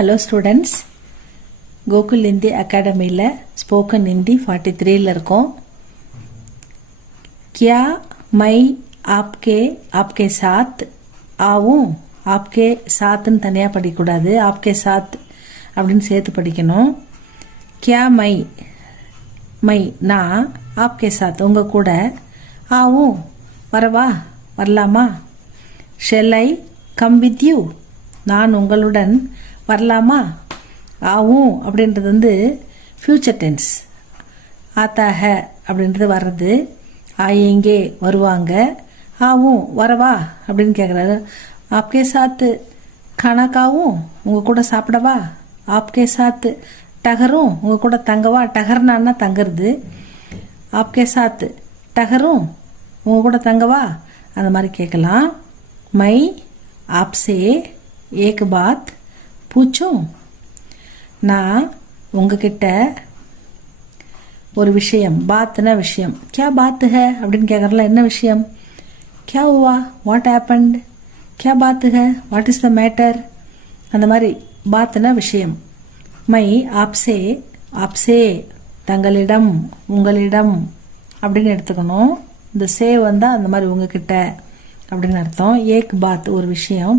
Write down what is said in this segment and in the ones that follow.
Hello students, Gokul Hindi Academy ல Spoken Hindi 43 ல இருக்கோம். क्या मैं आपके साथ आऊं? आपके साथ ன்னு தனியா படிக்க கூடாது. आपके साथ அப்படினு சேர்த்து படிக்கணும். क्या मैं நான் आपके साथ உங்க கூட ஆவும் வரவா வரலாமா? Shall I come with you? நான் உங்களுடன் வரலாமா? ஆவும் அப்படின்றது வந்து ஃபியூச்சர் டென்ஸ். ஆத்தா ஹே அப்படின்றது வர்றது. ஆயேங்கே வருவாங்க. ஆவும் வரவா அப்படின்னு கேட்குறாரு. ஆப்கே சாத்து கணக்காவும் உங்கள் கூட சாப்பிடவா? ஆப்கே சாத்து டகரும் உங்கள் கூட தங்கவா? டகர்னான்னா தங்கிறது. ஆப்கே சாத்து டகரும் உங்கள் கூட தங்கவா? அந்த மாதிரி கேட்கலாம். மை ஆப்சே ஏக் பாத் பூச்சும், நான் உங்ககிட்ட ஒரு விஷயம், பாத்னா விஷயம். क्या बात है அப்படின்னு கேட்கறல, என்ன விஷயம்? क्या हुआ, what happened, क्या बात है, what is the matter, அந்த மாதிரி பாத்னா விஷயம். மை ஆப்சே தங்களிடம் உங்களிடம் அப்படின்னு எடுத்துக்கணும். இந்த சே வந்தா அந்த மாதிரி உங்ககிட்ட அப்படின்னு அர்த்தம். ஏக் பாத் ஒரு விஷயம்.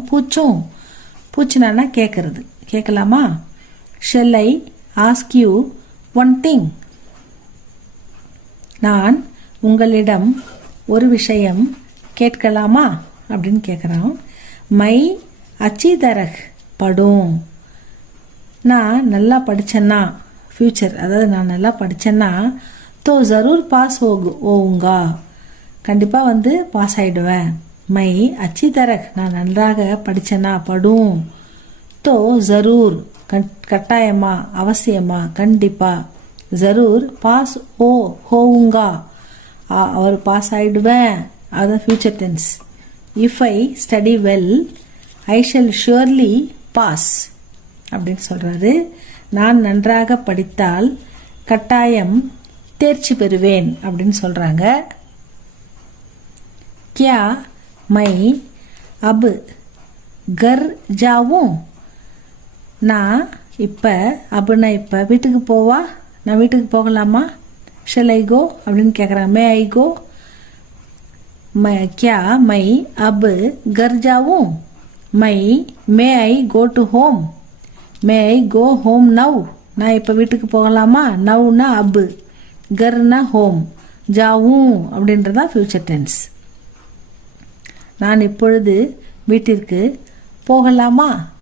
பூச்சுனா கேட்கறது. கேட்கலாமா? Shell I ask you one thing? நான் உங்களிடம் ஒரு விஷயம் கேட்கலாமா அப்படின்னு கேட்குறோம். மை அச்சி தரக் படும், நான் நல்லா படித்தேன்னா, ஃபியூச்சர் அதாவது நான் நல்லா படித்தேன்னா, தோ ஜரூர் பாஸ் ஓவுங்கா கண்டிப்பாக வந்து பாஸ் ஆகிடுவேன். மை அச்சி தரக் நான் நன்றாக படித்தேன்னா, படும். தோ ஜரூர் கட்டாயமா அவசியமா கண்டிப்பா. ஜரூர் பாஸ் ஹோவுங்கா அவர் பாஸ் ஆயிடுவேன், அதுதான் future tense. If I study well I shall surely pass அப்படின்னு சொல்றாரு. நான் நன்றாக படித்தால் கட்டாயம் தேர்ச்சி பெறுவேன் அப்படின்னு சொல்றாங்க. क्या मैं अब घर जाऊं? நான் இப்போ அப்படின்னா இப்போ வீட்டுக்கு போவா? நான் வீட்டுக்கு போகலாமா? ஷெல் ஐ கோ அப்படின்னு கேட்குறேன். மே ஐ கோ? क्या मैं अब घर जाऊं? May I go to home? May I go home now? நான் இப்போ வீட்டுக்கு போகலாமா? நவ்னா அப்பு, கர்னா ஹோம், ஜாவும் அப்படின்றதா ஃபியூச்சர் டென்ஸ். நான் இப்பொழுது வீட்டிற்கு போகலாமா?